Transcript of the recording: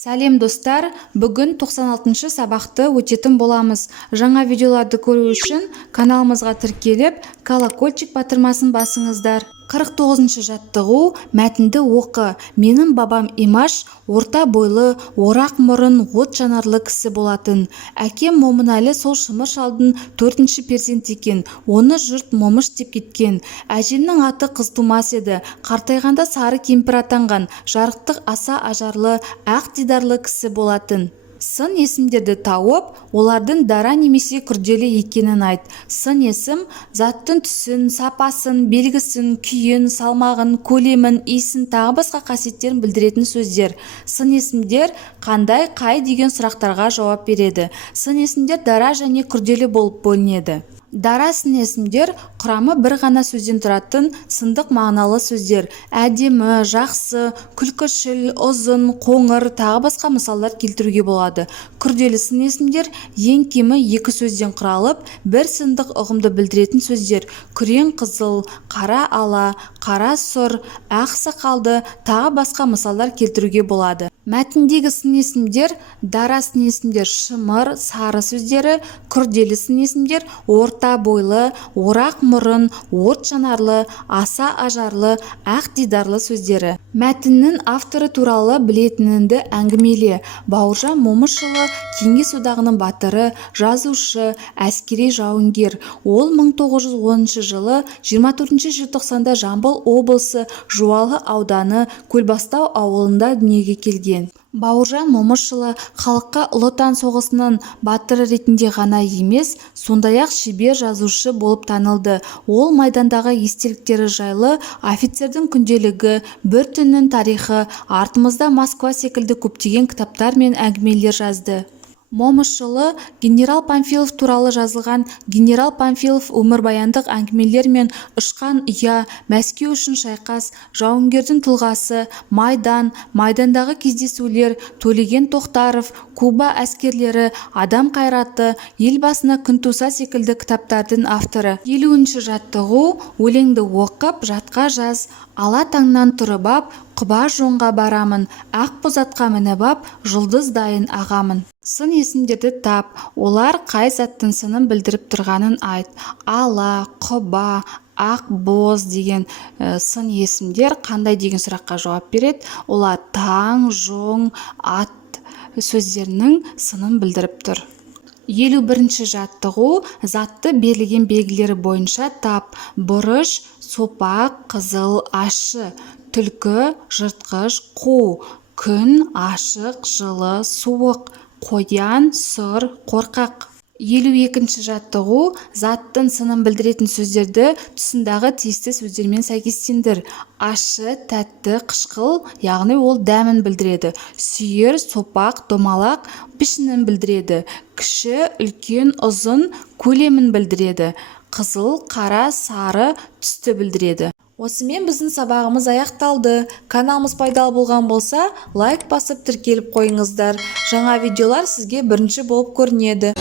Сәлем достар, бүгін 96-шы сабақты өтетін боламыз. Жаңа видеоларды көру үшін каналымызға тіркеліп, колокольчик батырмасын басыңыздар. 49-шы жаттығу мәтінді оқы. Менің бабам Имаш орта бойлы, орақ мұрын, от жанарлы кісі болатын. Әкем Момынәлі сол Шымыр шалдың 4-ші перзент екен. Оны жұрт Момыш деп кеткен. Әжемнің аты қыз тумас еді. Қартайғанда сары кемпір атанған. Жарықтық аса ажарлы, ақ дидарлы кісі болатын. Сын есімдерді тауып, олардың дара немесе күрделі екенін айт. Сын есім заттың түсін, сапасын, белгісін, күйін, салмағын, көлемін, иісін, тағы басқа қасиеттерін білдіретін сөздер. Сын есімдер қандай, қай деген сұрақтарға жауап береді. Сын есімдер дара және күрделі болып бөлінеді. Дара сын есімдер құрамы бір ғана сөзден тұратын сындық мағыналы сөздер. Әдемі, жақсы, күлкішіл, ұзын, қоңыр, тағы басқа мысалдар келтіруге болады. Күрделі сын есімдер ең кемі 2 сөзден құралып, бір сындық ұғымды білдіретін сөздер. Күрең қызыл, қара ала, қара сұр, ақ сақалды, тағы басқа мысалдар келтіруге болады. Мәтіндегі сын есімдер дара сын есімдер шымыр, сары сөздері, күрделі сын есімдер орта бойлы, орақ мұрын, от жанарлы, аса ажарлы, ақ дидарлы сөздері. Мәтіннің авторы туралы білетініңді әңгімеле. Бауыржан Момышұлы Кеңес одағының батыры, жазушы, әскери жауынгер. Ол 1910 жылы 24 желтоқсанда Жамбыл облысы Жуалы ауданы Көлбастау ауылында дүниеге келген. Бауыржан Момышұлы халыққа ұлы отан соғысының батыры ретінде ғана емес, сондай-ақ шебер жазушы болып танылды. Ол майдандағы естеліктері жайлы, офицердің күнделігі, бір түннің тарихы, артымызда Москва секілді көптеген кітаптар мен әңгімелер жазды. Момышұлы генерал Панфилов туралы жазылған генерал Панфилов өмірбаяндық әңгімелер мен ұшқан ұя, Мәскеу үшін шайқас, жауынгердің тұлғасы, майдан, майдандағы кездесулер, Төлеген Тоқтаров, Куба әскерлері, адам қайраты, елбасына күн туса секілді кітаптардың авторы. 50-ші жаттығу өлеңді оқып, жатқа жаз. Ала таңнан тұрып ап, құба жоңға барамын, ақ боз атқа мініп ап, жұлдыз дайын ағамын. Сын есімдерді тап, олар қай заттың сынын білдіріп тұрғанын айт. Ала, құба, ақ боз деген сын есімдер қандай деген сұраққа жауап береді. Олар таң, жоң, ат сөздерінің сынын білдіріп тұр. 51-ші жаттығу затты берілген белгілері бойынша тап. Бұрыш, сопақ, қызыл, ашы, түлкі, жыртқыш, қу, күн, ашық, жылы, суық, қоян, сұр, қорқақ. 52-ші жаттығу заттың сынын білдіретін сөздерді тұсындағы тиісті сөздермен сәйкестендір. Ашы, тәтті, қышқыл, яғни ол дәмін білдіреді. Сүйір, сопақ, домалақ пішінін білдіреді. Кіші, үлкен, ұзын көлемін білдіреді. Қызыл, қара, сары түсті білдіреді. Осымен біздің сабағымыз аяқталды. Каналымыз пайдалы болған болса, лайк басып тіркеліп қойыңыздар. Жаңа видеолар сізге бірінші болып көрінеді.